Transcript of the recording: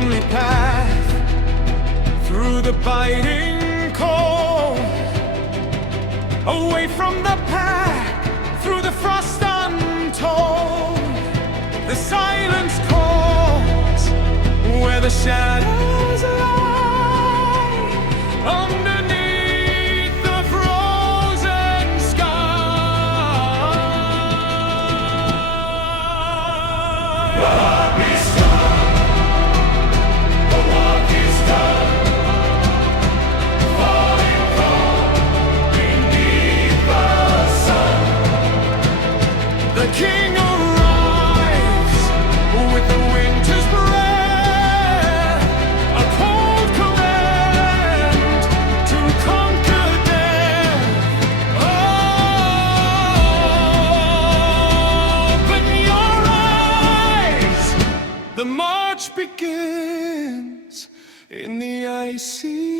lonely path through the biting cold, away from the pack, through the frost untold. The silence calls where the shadows lie underneath the frozen sky. But be strong, the walk is done. Falling cold beneath the sun. The king arrives with the winter's breath, a cold command to conquer death. Open your eyes, the march begins in the icy